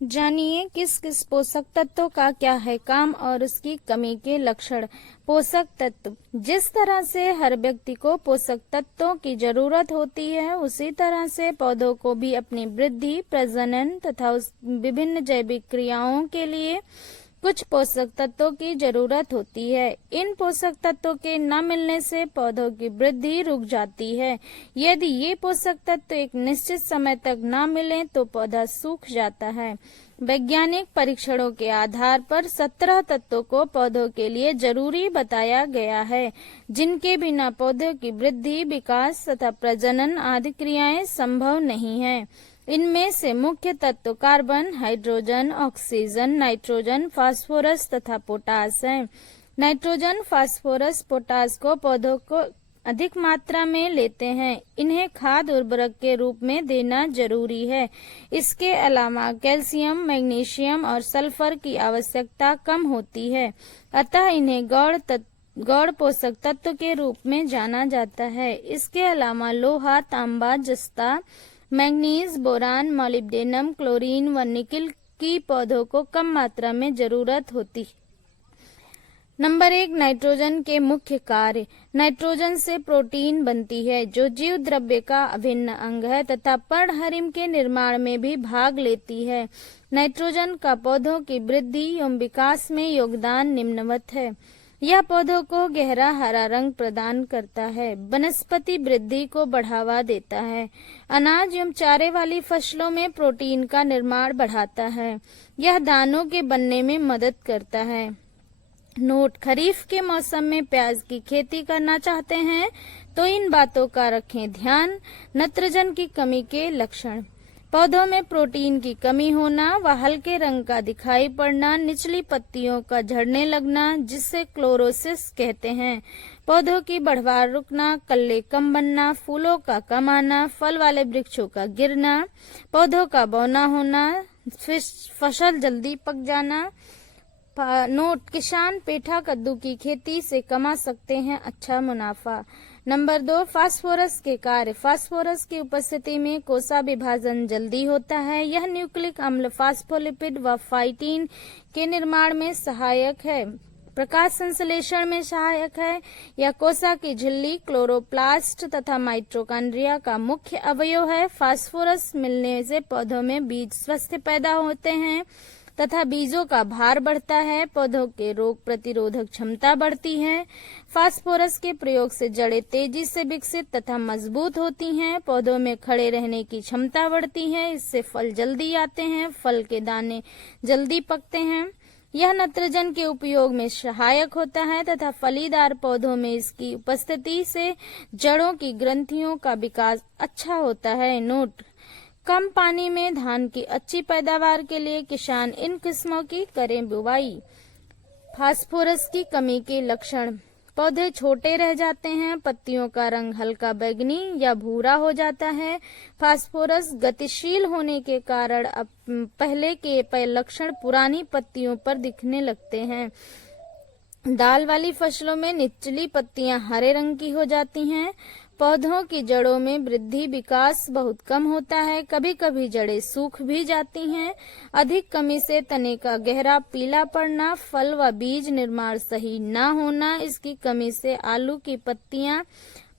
जानिए किस किस पोषक तत्वों का क्या है काम और उसकी कमी के लक्षण। पोषक तत्व। जिस तरह से हर व्यक्ति को पोषक तत्वों की जरूरत होती है, उसी तरह से पौधों को भी अपनी वृद्धि, प्रजनन तथा विभिन्न जैविक क्रियाओं के लिए कुछ पोषक तत्वों की जरूरत होती है। इन पोषक तत्वों के न मिलने से पौधों की वृद्धि रुक जाती है। यदि ये पोषक तत्व एक निश्चित समय तक न मिले तो पौधा सूख जाता है। वैज्ञानिक परीक्षणों के आधार पर 17 तत्वों को पौधों के लिए जरूरी बताया गया है, जिनके बिना पौधों की वृद्धि, विकास तथा प्रजनन आदि क्रियाएं संभव नहीं है। इनमें से मुख्य तत्व carbon, hydrogen, oxygen, nitrogen, phosphorus तथा पोटास हैं। नाइट्रोजन, फास्फोरस, पोटास को पौधों को अधिक मात्रा में लेते हैं। इन्हें खाद उर्वरक के रूप में देना जरूरी है। इसके अलावा कैल्शियम, मैग्नीशियम और सल्फर की आवश्यकता कम होती है, अतः इन्हें गौण पोषक तत्व के रूप में जाना जाता है। इसके अलावा लोहा, तांबा, जस्ता, मैंगनीज, बोरान, मॉलिब्डेनम, क्लोरीन व निकेल की पौधों को कम मात्रा में जरूरत होती है। नंबर 1, नाइट्रोजन के मुख्य कार्य। नाइट्रोजन से प्रोटीन बनती है, जो जीव द्रव्य का अभिन्न अंग है तथा पर्णहरिम के निर्माण में भी भाग लेती है। नाइट्रोजन का पौधों की वृद्धि एवं विकास में योगदान निम्नवत है। यह पौधों को गहरा हरा रंग प्रदान करता है, वनस्पति वृद्धि को बढ़ावा देता है, अनाज एवं चारे वाली फसलों में प्रोटीन का निर्माण बढ़ाता है, यह दानों के बनने में मदद करता है। नोट: खरीफ के मौसम में प्याज की खेती करना चाहते हैं तो इन बातों का रखें ध्यान। नाइट्रोजन की कमी के लक्षण: पौधों में प्रोटीन की कमी होना व हल्के रंग का दिखाई पड़ना, निचली पत्तियों का झड़ने लगना जिसे क्लोरोसिस कहते हैं, पौधों की बढ़वार रुकना, कल्ले कम बनना, फूलों का कम आना, फल वाले वृक्षों का गिरना, पौधों का बौना होना, फसल जल्दी पक जाना। नोट: किसान पेठा कद्दू की खेती से कमा सकते हैं अच्छा मुनाफा। नंबर 2, फास्फोरस के कार्य। फास्फोरस की उपस्थिति में कोसा विभाजन जल्दी होता है। यह न्यूक्लिक अम्ल, फास्फोलिपिड व फाइटिन के निर्माण में सहायक है, प्रकाश संश्लेषण में सहायक है। यह कोसा की झिल्ली, क्लोरोप्लास्ट तथा माइटोकॉन्ड्रिया का मुख्य अवयव है। फास्फोरस मिलने से पौधों में बीज स्वस्थ पैदा होते हैं तथा बीजों का भार बढ़ता है, पौधों के रोग प्रतिरोधक क्षमता बढ़ती है। फास्फोरस के प्रयोग से जड़ें तेजी से विकसित तथा मजबूत होती हैं, पौधों में खड़े रहने की क्षमता बढ़ती है, इससे फल जल्दी आते हैं, फल के दाने जल्दी पकते हैं। यह नाइट्रोजन के उपयोग में सहायक होता है तथा फलीदार पौधों में इसकी उपस्थिति से जड़ों की ग्रंथियों का विकास अच्छा होता है। नोट: कम पानी में धान की अच्छी पैदावार के लिए किसान इन किस्मों की करें बुवाई। फास्फोरस की कमी के लक्षण: पौधे छोटे रह जाते हैं, पत्तियों का रंग हल्का बैंगनी या भूरा हो जाता है। फास्फोरस गतिशील होने के कारण अब पहले के लक्षण पुरानी पत्तियों पर दिखने लगते हैं। दाल वाली फसलों में निचली पत्तियां हरे रंग की हो जाती हैं। पौधों की जड़ों में वृद्धि विकास बहुत कम होता है, कभी कभी जड़ें सूख भी जाती हैं। अधिक कमी से तने का गहरा पीला पड़ना, फल व बीज निर्माण सही न होना, इसकी कमी से आलू की पत्तियां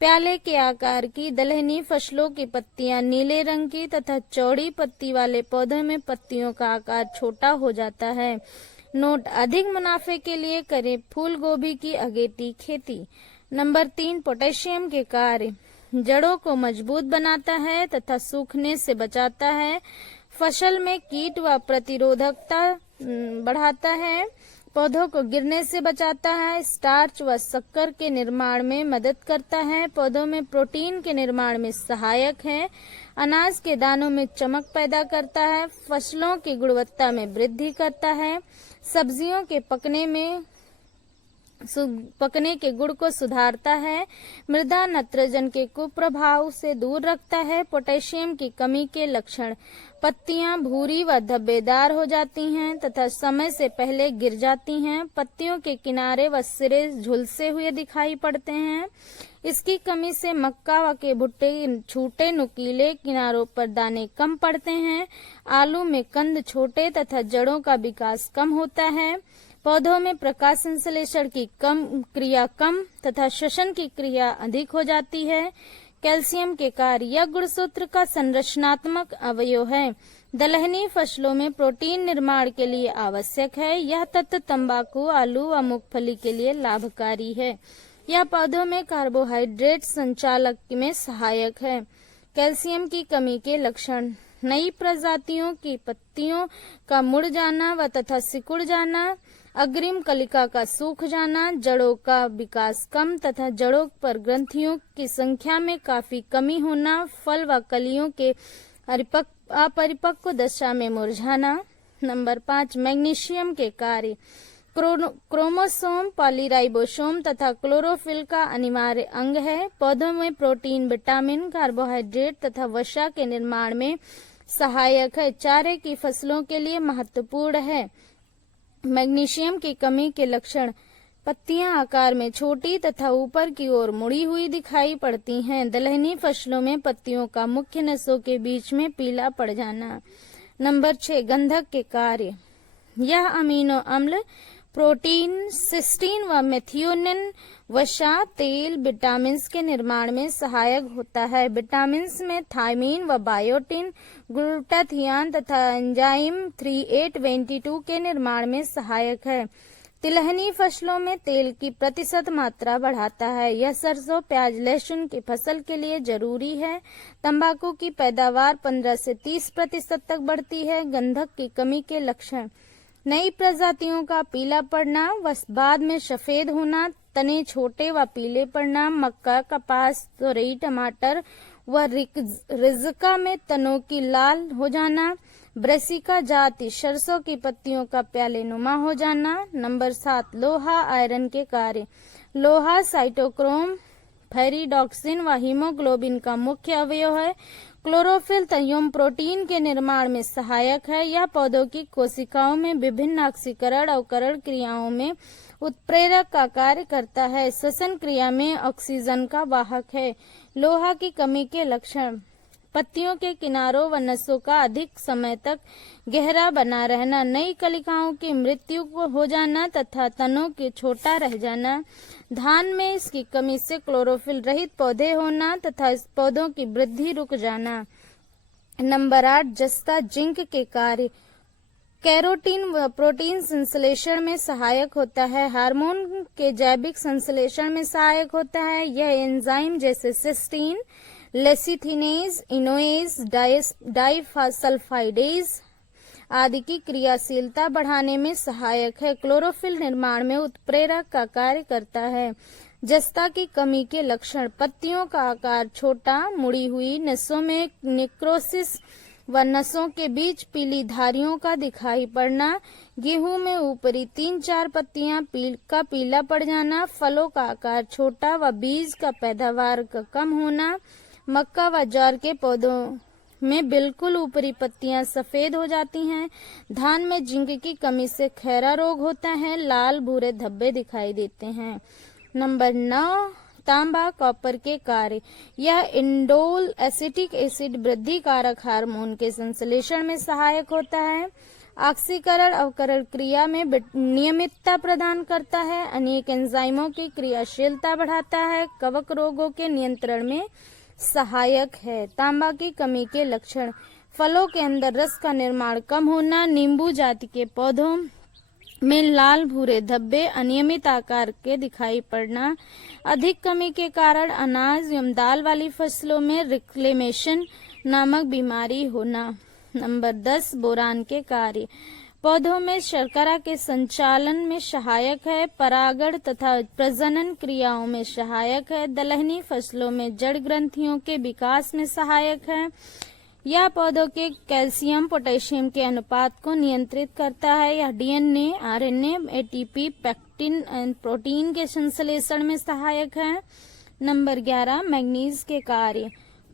प्याले के आकार की, दलहनी फसलों की पत्तियां नीले रंग की तथा चौड़ी पत्ती वाले पौधों में पत्तियों का आकार छोटा हो जाता है। नोट: अधिक मुनाफे के लिए करें फूल गोभी की अगेती खेती। नंबर 3, पोटेशियम के कार्य। जड़ों को मजबूत बनाता है तथा सूखने से बचाता है, फसल में कीट व प्रतिरोधकता बढ़ाता है, पौधों को गिरने से बचाता है, स्टार्च व शक्कर के निर्माण में मदद करता है, पौधों में प्रोटीन के निर्माण में सहायक है, अनाज के दानों में चमक पैदा करता है, फसलों की गुणवत्ता में वृद्धि करता है, सब्जियों के पकने में पकने के गुण को सुधारता है। मृदा नाइट्रोजन के कुप्रभाव से दूर रखता है। पोटेशियम की कमी के लक्षण, पत्तियां भूरी व धब्बेदार हो जाती हैं तथा समय से पहले गिर जाती हैं। पत्तियों के किनारे व सिरे झुलसे हुए दिखाई पड़ते हैं। इसकी कमी से मक्का व के भुट्टे छोटे नुकीले, किनारों पर दाने कम पड़ते हैं। आलू में कंद छोटे तथा जड़ों का विकास कम होता है। पौधों में प्रकाश संश्लेषण की क्रिया कम तथा श्वसन की क्रिया अधिक हो जाती है। कैल्शियम के कार्य, यह गुणसूत्र का संरचनात्मक अवयव है। दलहनी फसलों में प्रोटीन निर्माण के लिए आवश्यक है। यह तत्व तंबाकू, आलू व मूंगफली के लिए लाभकारी है। यह पौधों में कार्बोहाइड्रेट संचालक में सहायक है। कैल्शियम की कमी के लक्षण, नई प्रजातियों की पत्तियों का मुड़ जाना व तथा सिकुड़ जाना, अग्रिम कलिका का सूख जाना, जड़ों का विकास कम तथा जड़ों पर ग्रंथियों की संख्या में काफी कमी होना, फल व कलियों के अपरिपक्व दशा में मुरझाना। नंबर 5, मैग्नीशियम के कार्य, क्रोमोसोम, पॉलीराइबोसोम तथा क्लोरोफिल का अनिवार्य अंग है। पौधों में प्रोटीन, विटामिन, कार्बोहाइड्रेट तथा वसा के निर्माण में सहायक है। चारे की फसलों के लिए महत्वपूर्ण है। मैग्नीशियम की कमी के लक्षण, पत्तियां आकार में छोटी तथा ऊपर की ओर मुड़ी हुई दिखाई पड़ती हैं। दलहनी फसलों में पत्तियों का मुख्य नसों के बीच में पीला पड़ जाना। नंबर 6, गंधक के कार्य, यह अमीनो अम्ल, प्रोटीन, सिस्टीन व मेथियोनिन, वसा, तेल, विटामिन के निर्माण में सहायक होता है। विटामिन में थायमीन व बायोटिन, ग्लूटाथियान तथा एंजाइम 3822 के निर्माण में सहायक है। तिलहनी फसलों में तेल की प्रतिशत मात्रा बढ़ाता है। यह सरसों, प्याज, लहसुन की फसल के लिए जरूरी है। तंबाकू की पैदावार 15 से 30% तक बढ़ती है। गंधक की कमी के लक्षण, नई प्रजातियों का पीला पड़ना व बाद में सफेद होना, तने छोटे व पीले पड़ना, मक्का, कपास, तोरई, टमाटर व रिज़का में तनों की लाल हो जाना, ब्रेसिका जाति सरसों की पत्तियों का प्याले नुमा हो जाना। नंबर 7, लोहा आयरन के कार्य, लोहा साइटोक्रोम, फेरिडॉक्सिन व हीमोग्लोबिन का मुख्य अवयव है। क्लोरोफिल तंयुम प्रोटीन के निर्माण में सहायक है। यह पौधों की कोशिकाओं में विभिन्न ऑक्सीकरण अवकरण क्रियाओं में उत्प्रेरक का कार्य करता है। श्वसन क्रिया में ऑक्सीजन का वाहक है। लोहा की कमी के लक्षण, पत्तियों के किनारों व नसों का अधिक समय तक गहरा बना रहना, नई कलिकाओं की मृत्यु हो जाना तथा तनों के छोटा रह जाना। धान में इसकी कमी से क्लोरोफिल रहित पौधे होना तथा इस पौधों की वृद्धि रुक जाना। नंबर 8, जस्ता जिंक के कार्य, कैरोटीन व प्रोटीन संश्लेषण में सहायक होता है। हार्मोन के जैविक संश्लेषण में सहायक होता है। यह एंजाइम जैसे सिस्टीन, लेसिथिनेज, इनोएज, डाइसल्फाइडेज आदि की क्रियाशीलता बढ़ाने में सहायक है। क्लोरोफिल निर्माण में उत्प्रेरक का कार्य करता है। जस्ता की कमी के लक्षण, पत्तियों का आकार छोटा, मुड़ी हुई, नसों में नेक्रोसिस व नसों के बीच पीली धारियों का दिखाई पड़ना, गेहूं में ऊपरी 3-4 पत्तियां का पीला पड़ जाना, फलों का आकार छोटा व बीज का पैदावार का कम होना, मक्का व ज्वार के पौधों में बिल्कुल ऊपरी पत्तियां सफेद हो जाती हैं। धान में जिंक की कमी से खैरा रोग होता है, लाल भूरे धब्बे दिखाई देते हैं। नंबर 9, तांबा कॉपर के कार्य, यह इंडोल एसिटिक एसिड वृद्धि कारक हार्मोन के संश्लेषण में सहायक होता है। ऑक्सीकरण अवकरण क्रिया में नियमितता प्रदान करता है। अनेक एंजाइमों की क्रियाशीलता बढ़ाता है। कवक रोगों के नियंत्रण में सहायक है। तांबा की कमी के लक्षण, फलों के अंदर रस का निर्माण कम होना, नींबू जाति के पौधों में लाल भूरे धब्बे अनियमित आकार के दिखाई पड़ना, अधिक कमी के कारण अनाज एवं दाल वाली फसलों में रिक्लेमेशन नामक बीमारी होना। नंबर 10, बोरान के कार्य, पौधों में शर्करा के संचालन में सहायक है। परागण तथा प्रजनन क्रियाओं में सहायक है। दलहनी फसलों में जड़ ग्रंथियों के विकास में सहायक है। यह पौधों के कैल्शियम पोटेशियम के अनुपात को नियंत्रित करता है। यह DNA, RNA, ATP, pectin and protein के संश्लेषण में सहायक है। नंबर 11, मैग्नीज के कार्य।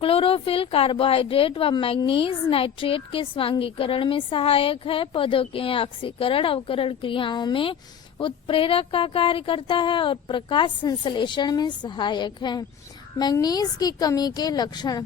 क्लोरोफिल कार्बोहाइड्रेट व मैग्नीज नाइट्रेट के स्वांगीकरण में सहायक है। पौधों के ऑक्सीकरण अवकरण क्रियाओं में उत्प्रेरक का कार्य करता है और प्रकाश संश्लेषण में सहायक है। मैग्नीज की कमी के लक्षण।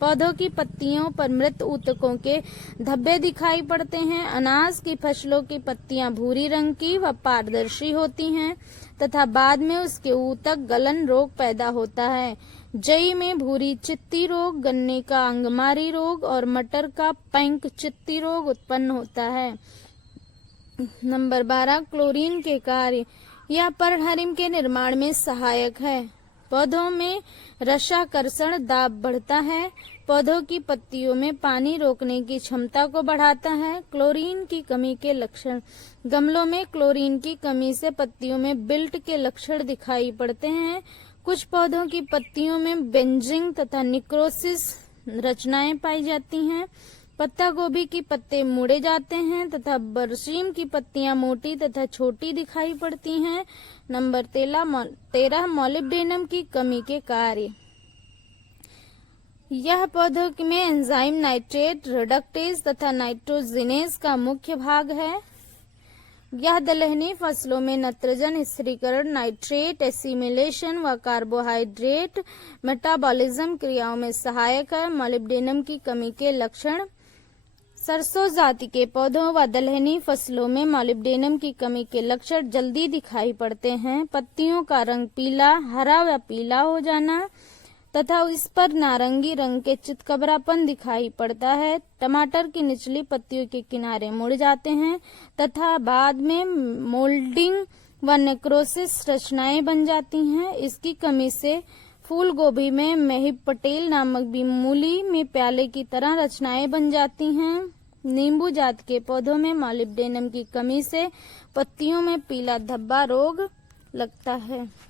पौधों की पत्तियों पर मृत ऊतकों के धब्बे दिखाई पड़ते हैं। अनाज की फसलों की पत्तियां भूरी रंग की व पारदर्शी होती हैं तथा बाद में उसके ऊतक गलन रोग पैदा होता है। जई में भूरी चित्ती रोग, गन्ने का अंगमारी रोग और मटर का पैंक चित्ती रोग उत्पन्न होता है। नंबर 12, क्लोरीन के कार्य। यह पर्णहरिम के निर्माण में सहायक है। पौधों में रसाकर्षण दाब बढ़ता है। पौधों की पत्तियों में पानी रोकने की क्षमता को बढ़ाता है। क्लोरीन की कमी के लक्षण। गमलों में क्लोरीन की कमी से पत्तियों में बिल्ट के लक्षण दिखाई पड़ते हैं। कुछ पौधों की पत्तियों में बेंजिंग तथा निक्रोसिस रचनाएं पाई जाती हैं। पत्ता गोभी की पत्ते मुड़े जाते हैं तथा बरसीम की पत्तियां मोटी तथा छोटी दिखाई पड़ती हैं। नंबर 13, मॉलिब्डेनम की कमी के कार्य। यह पौधों में एंजाइम नाइट्रेट रिडक्टेज तथा नाइट्रोजिनेज का मुख्य भाग है। यह दलहनी फसलों में नत्रजन स्थिरीकरण, नाइट्रेट एसिमिलेशन व कार्बोहाइड्रेट मेटाबॉलिज्म क्रियाओं में सहायक है। मॉलिब्डेनम की कमी के लक्षण। सरसों जाति के पौधों व दलहनी फसलों में मॉलिब्डेनम की कमी के लक्षण जल्दी दिखाई पड़ते हैं। पत्तियों का रंग पीला, हरा व पीला हो जाना तथा इस पर नारंगी रंग के चितकबरापन दिखाई पड़ता है। टमाटर की निचली पत्तियों के किनारे मुड़ जाते हैं तथा बाद में मोल्डिंग व नेक्रोसिस रचनाएं बन जाती हैं। इसकी कमी से फूल गोभी में मेहिब पटेल नामक मूली में प्याले की तरह रचनाएं बन जाती हैं। नींबू जात के पौधों में मॉलिब्डेनम की कमी से पत्तियों में पीला धब्बा रोग लगता है।